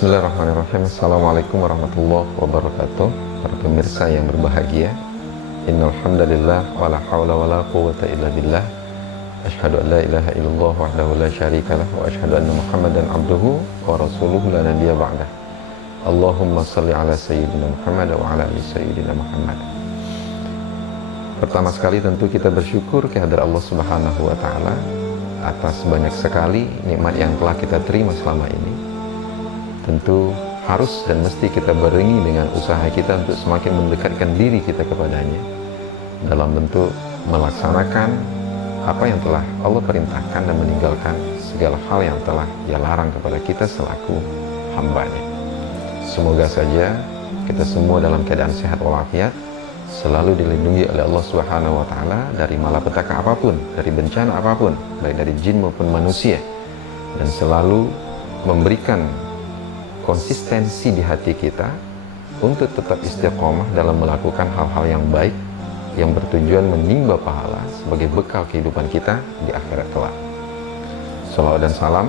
Bismillahirrahmanirrahim. Assalamualaikum warahmatullahi wabarakatuh. Para pemirsa yang berbahagia, innal hamdalillah wala haula wala quwwata illa billah. Asyhadu an la ilaha illallah wahdahu la syarikalah wa asyhadu anna Muhammadan abduhu wa rasuluhu la nabiyya ba'dah. Allahumma shalli ala sayyidina Muhammad wa ala ali sayyidina Muhammad. Pertama sekali tentu kita bersyukur kehadirat Allah Subhanahu wa taala atas banyak sekali nikmat yang telah kita terima selama ini. Tentu harus dan mesti kita barengi dengan usaha kita untuk semakin mendekatkan diri kita kepadanya dalam bentuk melaksanakan apa yang telah Allah perintahkan dan meninggalkan segala hal yang telah Dia larang kepada kita selaku hambanya. Semoga saja kita semua dalam keadaan sehat walafiat, selalu dilindungi oleh Allah Subhanahu wa taala dari malapetaka apapun, dari bencana apapun, baik dari jin maupun manusia, dan selalu memberikan konsistensi di hati kita untuk tetap istiqomah dalam melakukan hal-hal yang baik yang bertujuan menimba pahala sebagai bekal kehidupan kita di akhirat kelak. Shalawat dan salam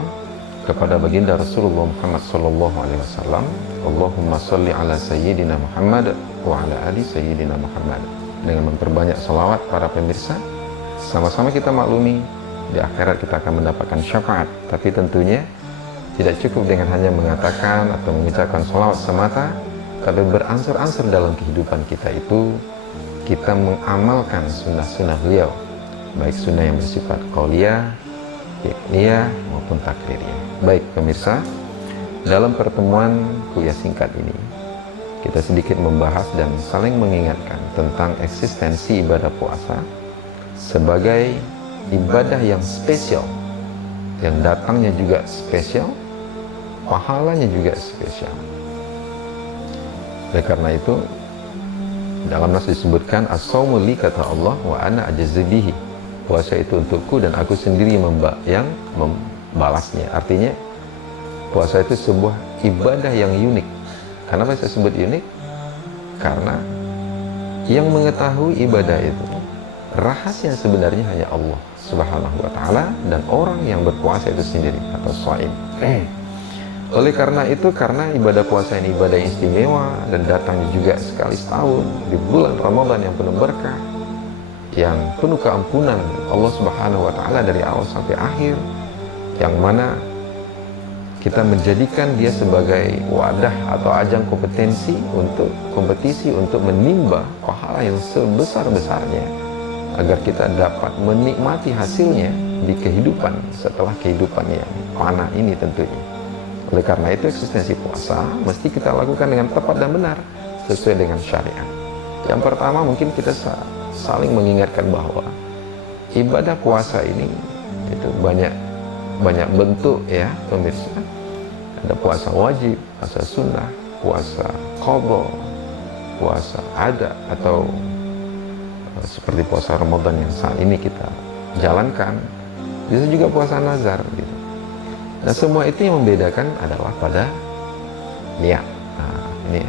kepada baginda Rasulullah Muhammad sallallahu alaihi wasallam. Allahumma sholli ala sayyidina Muhammad wa ala ali sayyidina Muhammad. Dengan memperbanyak salawat para pemirsa, sama-sama kita maklumi di akhirat kita akan mendapatkan syafaat, tapi tentunya tidak cukup dengan hanya mengatakan atau mengucapkan sholawat semata, tapi beransur-ansur dalam kehidupan kita itu kita mengamalkan sunnah-sunnah beliau, baik sunnah yang bersifat qauliyah, fiqhiyah maupun takririah. Baik pemirsa, dalam pertemuan kuliah singkat ini kita sedikit membahas dan saling mengingatkan tentang eksistensi ibadah puasa sebagai ibadah yang spesial, yang datangnya juga spesial, pahalanya juga spesial. Oleh karena itu, dalam nas disebutkan as-shaumu li, kata Allah, wa ana ajzi bihi. Puasa itu untukku dan aku sendiri yang membalasnya. Artinya, puasa itu sebuah ibadah yang unik. Kenapa saya sebut unik? Karena yang mengetahui ibadah itu, rahasia sebenarnya hanya Allah Subhanahu wa ta'ala dan orang yang berpuasa itu sendiri atau shaim. Oleh karena itu, karena ibadah puasa ini ibadah yang istimewa dan datangnya juga sekali setahun di bulan Ramadan yang penuh berkah, yang penuh keampunan Allah Subhanahu wa ta'ala dari awal sampai akhir, yang mana kita menjadikan dia sebagai wadah atau ajang kompetisi untuk menimba pahala yang sebesar-besarnya agar kita dapat menikmati hasilnya di kehidupan setelah kehidupan yang fana ini tentunya. Oleh karena itu, eksistensi puasa mesti kita lakukan dengan tepat dan benar sesuai dengan syariat. Yang pertama, mungkin kita saling mengingatkan bahwa ibadah puasa ini itu banyak bentuk ya pemirsa. Ada puasa wajib, puasa sunnah, puasa qadha, puasa ada atau seperti puasa Ramadan yang saat ini kita jalankan, bisa juga puasa nazar gitu. Dan semua itu yang membedakan adalah pada niat. Nah, ini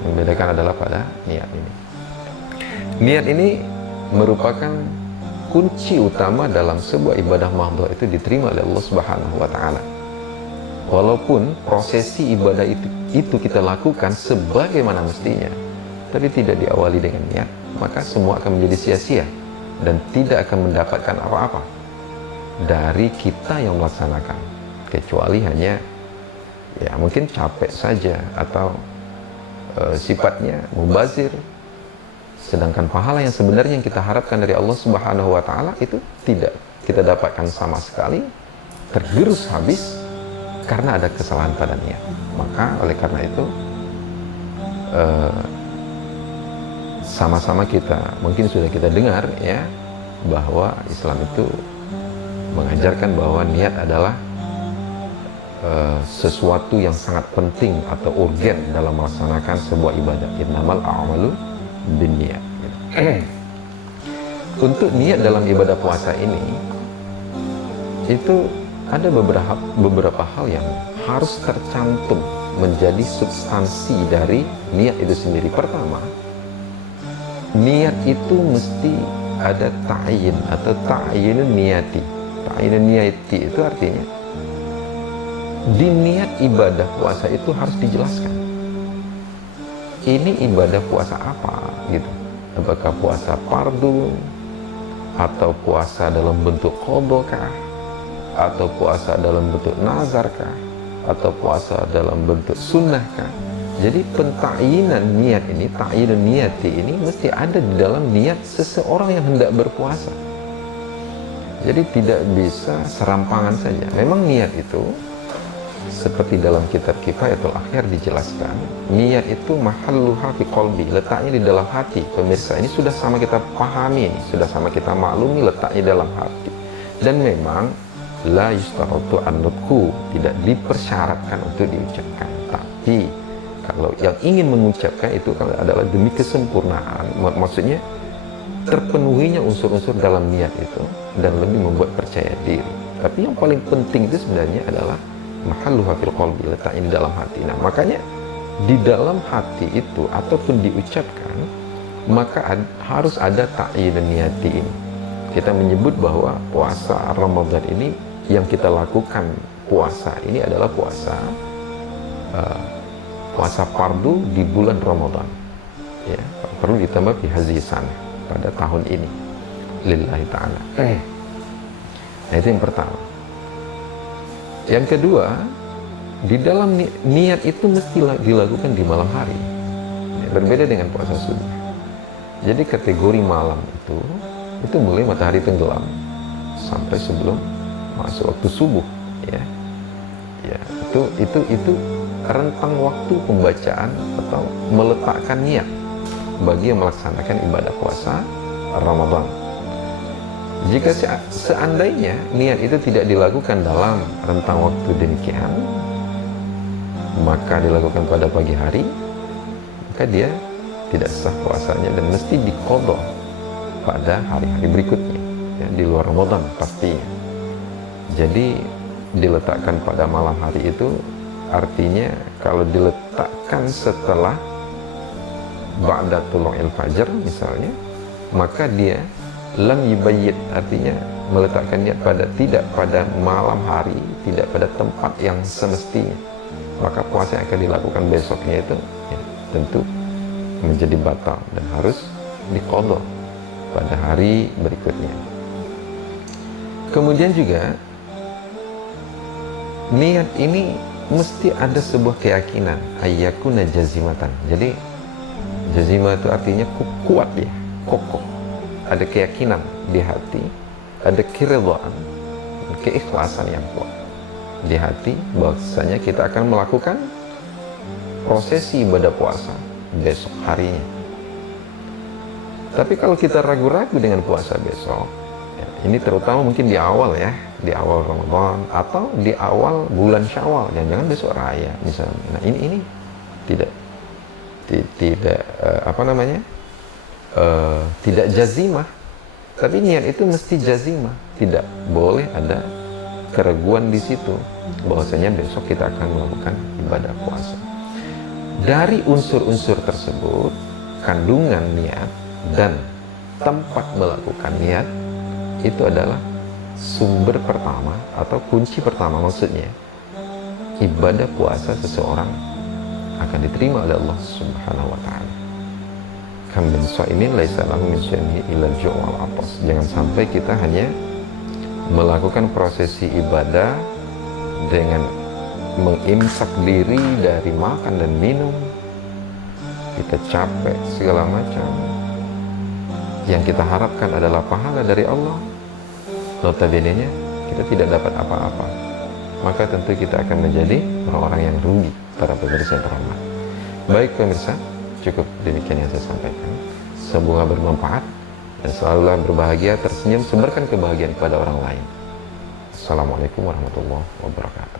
membedakan adalah pada niat ini. Niat ini merupakan kunci utama dalam sebuah ibadah mahdhah itu diterima oleh Allah Subhanahu wa taala. Walaupun prosesi ibadah itu kita lakukan sebagaimana mestinya, tapi tidak diawali dengan niat, maka semua akan menjadi sia-sia dan tidak akan mendapatkan apa-apa dari kita yang melaksanakan, kecuali hanya ya mungkin capek saja atau sifatnya mubazir. Sedangkan pahala yang sebenarnya yang kita harapkan dari Allah Subhanahu wa taala itu tidak kita dapatkan sama sekali, tergerus habis karena ada kesalahan pada niat. Maka oleh karena itu sama-sama kita mungkin sudah kita dengar ya bahwa Islam itu mengajarkan bahwa niat adalah sesuatu yang sangat penting atau urgen dalam melaksanakan sebuah ibadah. Innamal a'malu binniyat. Untuk niat dalam ibadah puasa ini itu ada beberapa hal yang harus tercantum menjadi substansi dari niat itu sendiri. Pertama, niat itu mesti ada ta'yin atau ta'yinun niyati. Ta'yinun niyati itu artinya di niat ibadah puasa itu harus dijelaskan. Ini ibadah puasa apa gitu? Apakah puasa fardu, atau puasa dalam bentuk qadha kah, atau puasa dalam bentuk nazar kah, atau puasa dalam bentuk sunnah kah? Jadi pentakyinan niat ini, takyinun niyati ini mesti ada di dalam niat seseorang yang hendak berpuasa. Jadi tidak bisa serampangan saja. Memang niat itu seperti dalam kitab Kifayatul Akhyar dijelaskan, niat itu mahalluha fi qalbi, letaknya di dalam hati. Pemirsa, ini sudah sama kita pahami, ini sudah sama kita maklumi letaknya dalam hati. Dan memang la yustaratu an-nutqu, tidak dipersyaratkan untuk diucapkan. Tapi kalau yang ingin mengucapkan itu adalah demi kesempurnaan, maksudnya terpenuhinya unsur-unsur dalam niat itu dan lebih membuat percaya diri. Tapi yang paling penting itu sebenarnya adalah mahalluha fil qalbi, letaknya di dalam hati. Nah, makanya di dalam hati itu ataupun diucapkan, maka harus ada ta'yinun niyati ini. Kita menyebut bahwa puasa Ramadan ini yang kita lakukan, puasa ini adalah puasa fardu di bulan Ramadan, ya, perlu ditambah fi hadhihi sanah, pada tahun ini lillahi ta'ala. Nah, itu yang pertama. Yang kedua, di dalam niat itu mesti dilakukan di malam hari, ya, berbeda dengan puasa sunnah. Jadi kategori malam itu mulai matahari tenggelam sampai sebelum masuk waktu subuh, ya, ya, itu rentang waktu pembacaan atau meletakkan niat bagi yang melaksanakan ibadah puasa Ramadan. Jika seandainya niat itu tidak dilakukan dalam rentang waktu demikian, maka dilakukan pada pagi hari, maka dia tidak sah puasanya dan mesti diqadha pada hari-hari berikutnya, ya, di luar Ramadan pastinya. Jadi diletakkan pada malam hari itu artinya kalau diletakkan setelah ba'da tulu'il fajar misalnya, maka dia lam yubayyit, artinya meletakkan niat tidak pada malam hari, tidak pada tempat yang semestinya, maka puasa yang akan dilakukan besoknya itu, ya, tentu menjadi batal dan harus diqadha pada hari berikutnya. Kemudian juga niat ini mesti ada sebuah keyakinan, ayyakuna jazimatan. Jadi jazimah itu artinya kuat, ya, kokoh. Ada keyakinan di hati, ada keridhaan, keikhlasan yang kuat di hati bahwasanya kita akan melakukan prosesi ibadah puasa besok harinya. Tapi kalau kita ragu-ragu dengan puasa besok, ya, ini terutama mungkin di awal, ya, di awal Ramadan atau di awal bulan Syawal, jangan-jangan besok raya misalnya. Nah, ini tidak tidak jazimah. Tapi niat itu mesti jazimah, tidak boleh ada keraguan di situ bahwasanya besok kita akan melakukan ibadah puasa. Dari unsur-unsur tersebut, kandungan niat dan tempat melakukan niat itu adalah sumber pertama atau kunci pertama, maksudnya ibadah puasa seseorang akan diterima oleh Allah Subhanahu wa taala. Kam min shaimin laisa lahu min syai'ihi illa al-ju' wal 'atas. Jangan sampai kita hanya melakukan prosesi ibadah dengan mengimsak diri dari makan dan minum, kita capek segala macam. Yang kita harapkan adalah pahala dari Allah, notabene-nya kita tidak dapat apa-apa. Maka tentu kita akan menjadi orang-orang yang rugi, para pemirsa yang terhormat. Baik pemirsa, cukup demikian yang saya sampaikan. Semoga bermanfaat dan selalulah berbahagia, tersenyum, sebarkan kebahagiaan kepada orang lain. Assalamualaikum warahmatullahi wabarakatuh.